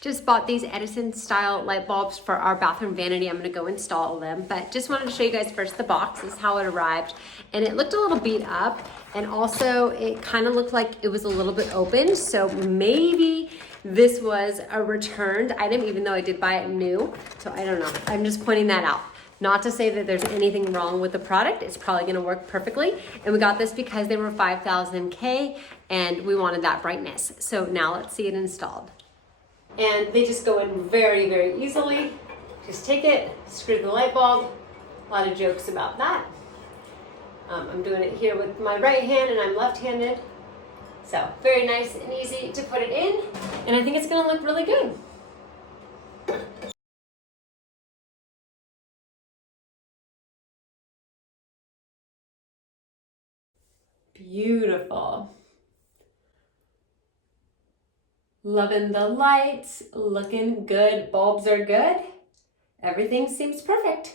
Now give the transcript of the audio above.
Just bought these Edison style light bulbs for our bathroom vanity. I'm gonna go install them, but just wanted to show you guys first the box. This is how it arrived. And it looked a little beat up, and also it kind of looked like it was a little bit open, so maybe this was a returned item, even though I did buy it new. So I don't know, I'm just pointing that out. Not to say that there's anything wrong with the product. It's probably gonna work perfectly. And we got this because they were 5,000 K and we wanted that brightness. So now let's see it installed. And they just go in very, very easily. Just take it, screw the light bulb. A lot of jokes about that. I'm doing it here with my right hand and I'm left-handed. So very nice and easy to put it in. And I think it's gonna look really good. Beautiful. Loving the lights, looking good, bulbs are good. Everything seems perfect.